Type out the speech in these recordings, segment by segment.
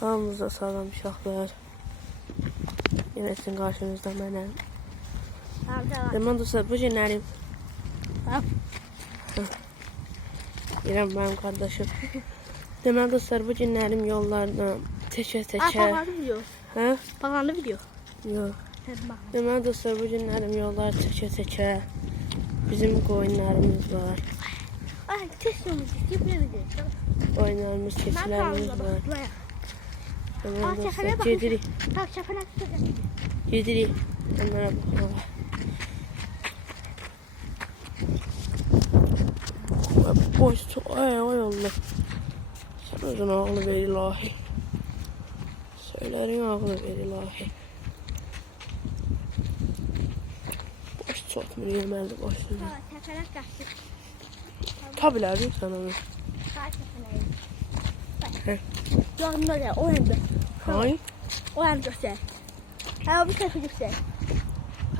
Hamımıza sağlam uşaqlar. Yine sizin karşınızda mənim. Deməli dostlar, bu günlərim İrəm mənim qardaşım. Deməli dostlar, bu günlərim yollarına təkə-təkə. Pahalı video. Hə? Pahalı video. Yox. Deməli dostlar, bu günlərim yollar təkə-təkə. Bizim qoyunlarımız var. Ay, testimiz video. Qoyunlarımız, keçilərimiz var. Deməli dostlar, gedirik. Bak çapana tutuyor. Gedirik. Onlara baxmağa. Boş çok ay Allah. Sen özün ağlı ver ilahi. Söylerin ağlı ver ilahi. Boş çok mu yemeldi başında. Çapana kaçtı. Tabilerdim sen onu. Kaç çapana. Yanında ya o yanda. Hay? O yanda sen. Ha bu sefer yüksek.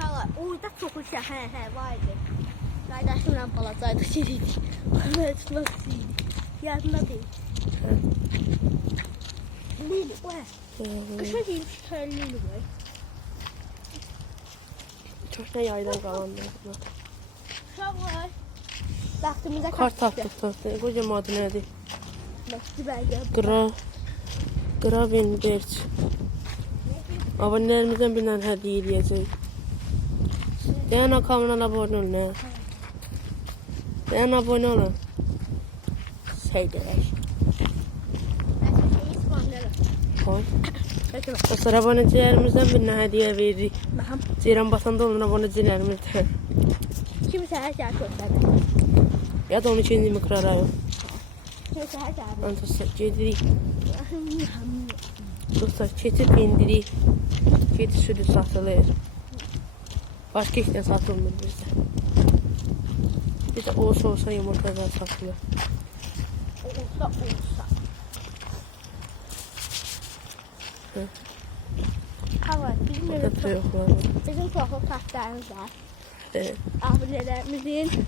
Hala orada çok yüksek. He vardı. Kardeşimle balacaydı şeydi. Onu tutmak isteydi. Yanında değil. Lili o he. Kışa değil şu tane Lili var. Çok da yaydan kalandı. Şu var. Vaxtımıza Kart tapdık tapdı. Kocam adı nədir? Mektup belge. Gravenberg. Abonelerimizden birinden hediye edeceğiz. Dayan kanalına abone ol ne? Dayan abone olun. Sevgiler. Koy. Dostlar abonecilerimizden birine hediye verdik. Ceyran basanda olan abonecilerimizden. Kimse her şey gösterdi. Ya da 12. mikrorayon. Kimse her şey. Dostlar gedirik. Dostlar keçi pendiri. Keçi sütü satılır. Başka işten satılmır bizde. Bir de olsa yumurtadan satılır. Olsa. Hı. Evet, bizim çok kartlarımız var. Evet. Abonelerimizin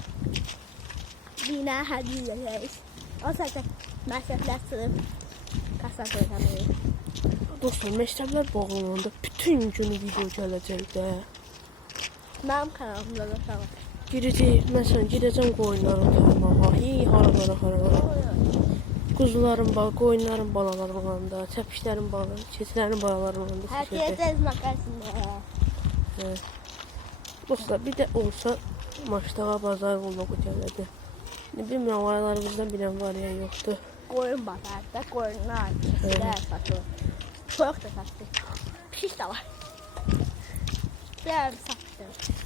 bina hediyeleri. O zaten meslekler sığıp kasa koyamıyor. Dostlar mektəblər bağlananda bütün günü video gələcək də. Benim kanalımda da tamam. Girəcəm qoyunları otarmağa. Haralara. Quzuların balı, qoyunların balaları olanda, çəpişlərin balaları, keçilərin balaları olanda. Her şeye tez makarsın. Evet. Dostlar bir de olsa Maçdağa bazar vlogu gələcək. Bilmirəm aralarımızdan bilən var ya yoxdur. Koyun bazarda koyunlar, keçilər satılır. Çok da satılır. Pişik de var. Biraz satılır.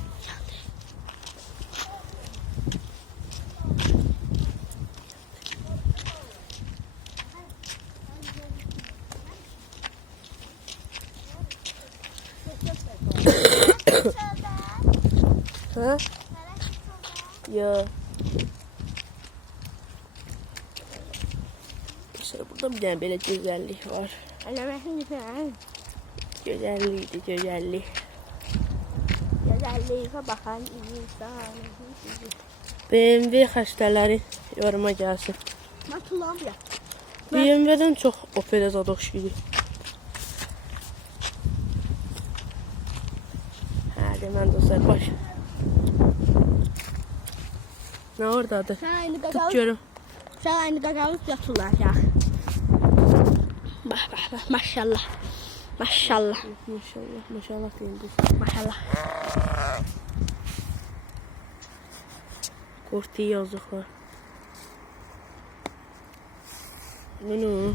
Ha? Ya. İşte burada bir tane böyle güzellik var. Elemesin güzel. Güzelliğiydi, güzellik. Güzelliğe bakan insan. BMW xəstələri yoruma gəlsin. Ben tulam ya. BMW-dən çox Opel zadıq şeydir. Hadi mən dostlar baş. Ne oradadır? Sen aynı Tut gagalık. görüm. Sen aynı gagalık yatırlar ya. Bak maşallah. Maşallah. Maşallah deyildi. Maşallah. Qorxdu yazıqlar. Bunu.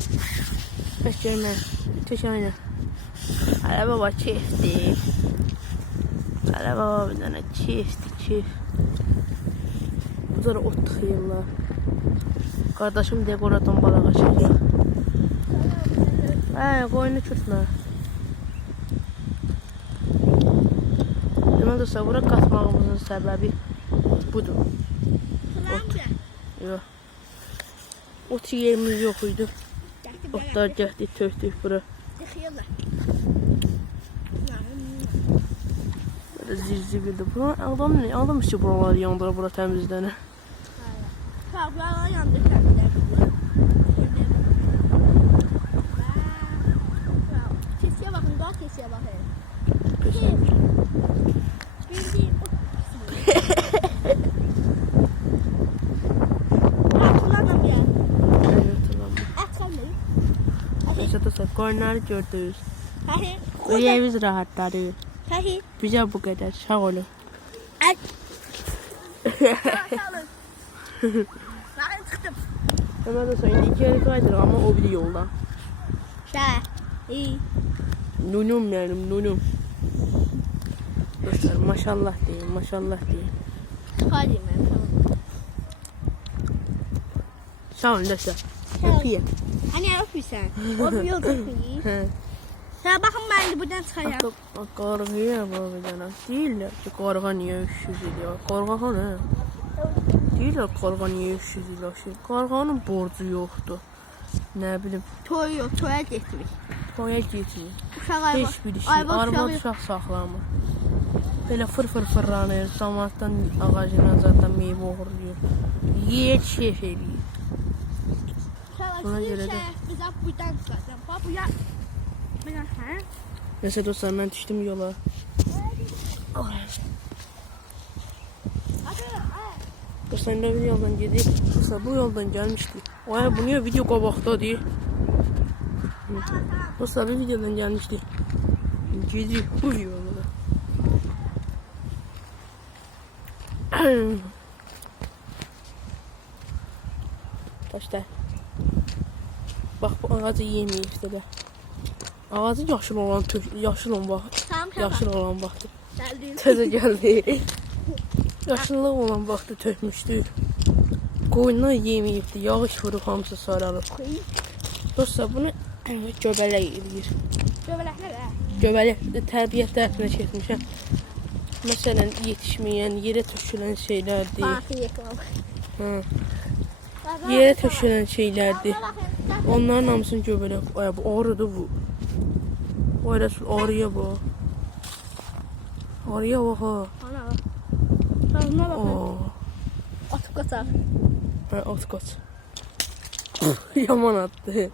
Bak görmə. Tüş oyna. Hələ baba çiftdi. Hələ baba bir dənə çift. Bunları ot tıxıyırlar. Qardaşım dekoradan bala qaçacaq. Qoyunu tutma. Deməli dostlar, bura qatmağımızın səbəbi budur. Yox. Ot yerimiz yox idi. Otlar gəldi, tökdük bura. Yıkıyorlar. Böyle zirzibildi. Bura adam işi buraları yandıra bura təmizlənə. Tavuklar yandı kendiler. Neyse dostlar koyunları gördünüz. Hayır. Ürəyimiz rahatladı. Hayır. Bizə bu qədər. Sağ olun. Ay. Sağ olun. Ben çıktım. Hemen dostlar indi 2 yere kaydırıq ama o biri yolda. İyi. Nunum benim nunum. Dostlar maşallah deyin maşallah deyin. Hadi ben tamam. Sağ olun dostlar. Sağ ol. Öpeyim. Hani yapıyorsun? O bir yolda iyi. He. Sen bakın ben de buradan çıkacağım. Qarğıya babacan. Deyirlər ki, qarğa niyə 300 il ya? Qarğa nə? Deyirlər qarğa niyə 300 il yaşayır? Qarğanın borcu yoxdur. Nə bilim, Toy yok, toya getmiş. toya getmir. Uşaq Heç bir şey. Arvad uşaq saxlamır. Belə fır fırlanır, zamandan ağacından zaten meyvə oğurluyor. Yiyək şef eləyir. Buna görə də- Bizə buradan çıxacağım. Bax bu ya. Ben ha. Neyse dostlar mən düşdüm yola. Dostlar indi bir yoldan gedik. Dostlar bu yoldan gelmiştik. Oya bu niye video qabaqda deyil? Dostlar bir videodan gelmiştik. Gedik bu yolda. Dostlar. Bak bu ağacı yemeyiz de. Ağacı yaşıl olan yaşıl olan bak. Tamam Yaşıl olan baxdı. Geldim. Təzə gəldi. Yaşıllıq olan vaxtı tökmüşdük. Qoyunlar yeməyibdi, yağış vurub hamısı sararıb. Dostlar bunu göbələk eləyir. Göbələk nə də? Göbələk tərbiyyət dərsinə keçmişəm. Məsələn, yetişməyən, yerə tökülən şeylərdir. Parti yıkılım. Hı. Yerə tökülən şeylərdir. Onların hamısını göbələk. Ay bu arıdır bu. Vay Resul arıya bak. Arıya bak ha. Ana bak. Sana bak. Aa. Atıp kaçar. Ha, at kaç. Yaman attı. Yaman.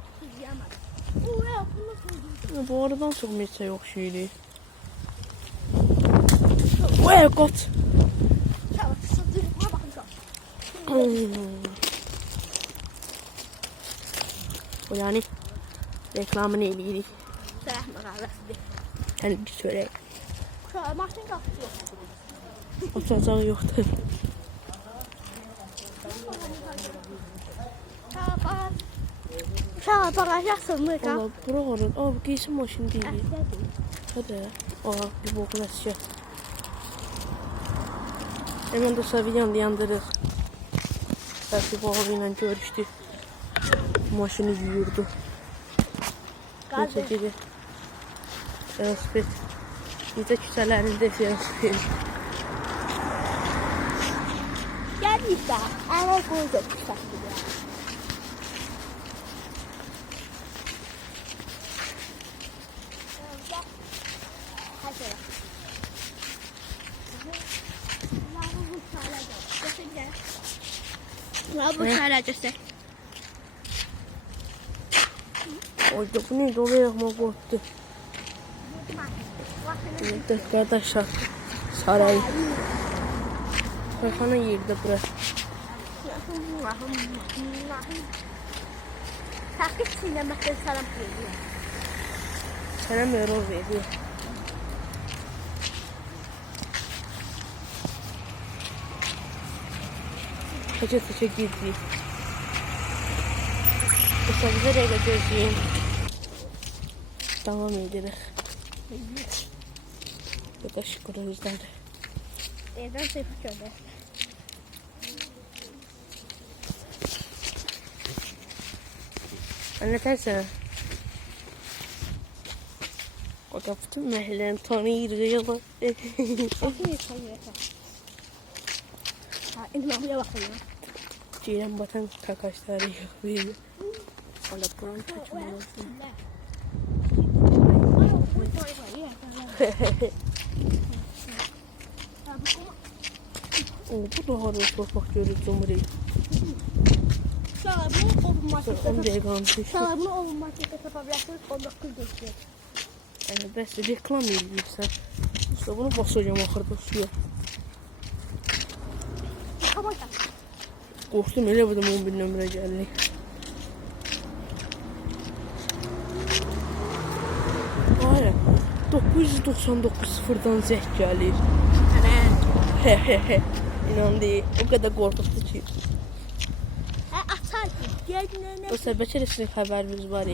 Bu ne? Bu nasıl? Bu aradan çok meçə yok şeydi. Vay kaç. Tamam. Durma bakın şu. Bu yani reklamını eləyirik. Selam bakalım. Hani bir söyle. Şu maşın kapıyor. Açacağı yoktur. Tamam bakacağız mı ka? Valla bura var. Aa bu giysi maşını değil. Hadi. Aa bir bok nasıl. Hemen de Saviyan'da yandırır. Belki bu abiyle görüştü. Maşını yiyordu. Neyse gidi. Velosiped. Bizde küçələrində velosiped. Geldik daha. Ama koyduk kuşak gibi. Hadi. Bu şarj göster. Orada bu neydi? Oraya yakma korktu. Evet arkadaşlar. Saray. Sarhana yerde bura. Takip sinemekten salam veriyor. Sana mı error veriyor? Kaça gitti. Mesela bize de gözleyeyim. Devam edelim. Bu da şükürümüzden de. Neden sayfa şöyle? Anlatarsana. O da bütün mahallenin tanıyırıyorlar. Ha, İlmamıya bakayım. Ceylan batan kakaşları yapıyor. Valla buranın çocuğunu olsun. Bu da harbi torpaq görür cumhuriyet. Şalabını oğlum markette. Onu vegan. Şalabını oğlum markette yapabilirsiniz. 19 geçiyor. Yani bəs reklam edirsən. İşte bunu basacağım axırda suya. Ama Qorxdum elə bildim 11 nömrə gəldi. 999 sıfırdan zəng gəlir. İnan deyil. O qədər qorxutdu ki. Açar ki. Gel Dostlar, bəlkə də sizin xəbəriniz var.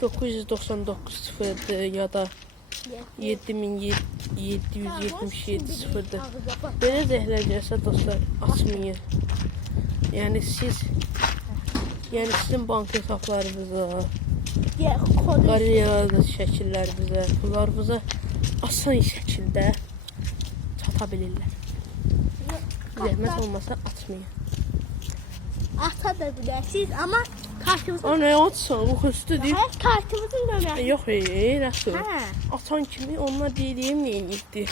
999 sıfırdır ya da 7777 sıfırdır. Belə zəhlər gəlsə dostlar, açmayın. Yəni sizin bank hesablarınıza, qariyada şəkillərinizə, pullarınıza asan şəkildə çata bilirlər. Zəhmət olmasa açmayın. Ata da bilərsiniz, amma kartımızın... Ana, nə atsan? Bu xüstü deyib. Hə, kartımızın nömrəsi. Yox, rəsul. Hə. Atan kimi onlar dediyim neyinlikdir.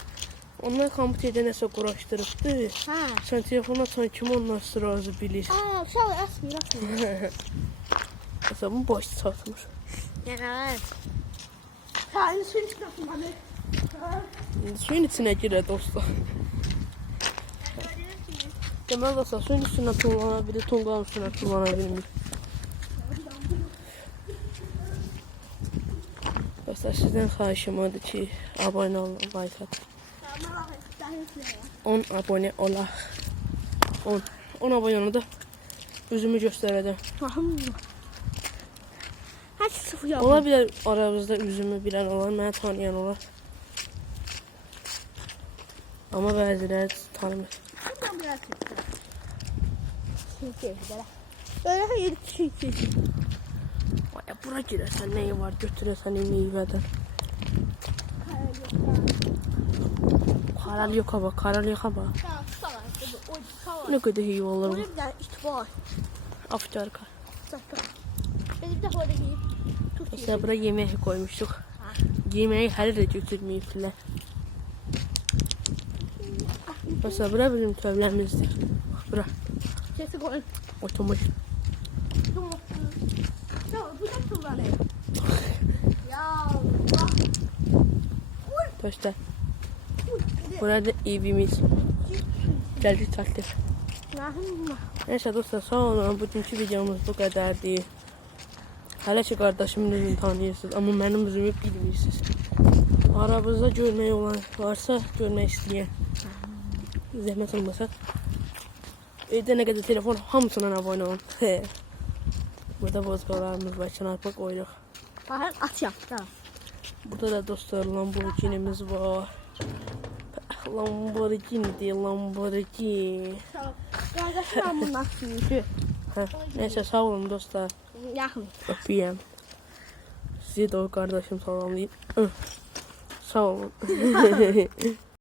Onlar kompüterdə nəsə quraşdırıbdı. Hə. Sən telefonu atan kimi onlar sırazı bilir. Uşaq asmır. Mesela bu boş satmış. Yəni, sənin suyun içinə atmalı. Suyun içine girer dostlar. Deməli dostlar, suyun üstüne tullanabilir, tonqanın üstüne tullanabilir. Dostlar, sizden xahişim odur ki, abone olun, like atın. 10 abone olaq. 10 abone olun da üzümü göstərəcəm. Hər sıfır yapın. Ola bilər aramızda üzümü bilən olar, məni tanıyan olar. Amma bəziləri tanımır. Öyle hayır küçük. Vay, bura girəsən, nəyi var, götürəsən meyvədən. Karal yoxa bax, karal yoxa bax. Nə qədər iyi olur bu. Orada bir tane it var. Aftarka. Benim de orada bir tut. Mesela bura yemək koymuştuk. Yeməyi hələ də götürməyibdilər. Mesela bura bizim tövləmizdir. Bax, bura. Sesi koyun. Oturmuş. Ya bu da kullanıyor. Ya. Dostlar. Burada evimiz. Gəldik takdir. Neyse dostlar, sağ olun. Bugünkü videomuz bu qədərdir. Hələ ki qardaşımın özünü tanıyırsınız, amma mənim özümü bilmirsiniz. Aramızda görmək olan varsa, görmək istəyən. Zəhmət olmasa. Evdə nə qədər telefon, hamısına abone olun. Burada bozqalarımız var, çanarpaq qoyuruq. Bakın at yaptı. Burada da dostlar Lamborghini'miz var. Lamborghini değil, Lamborghini. Kardeşim ben bundan sürücü. Neyse, sağ olun dostlar. Yakın. Öpeyim. Sizi de o kardeşim salamlayayım. Sağ olun.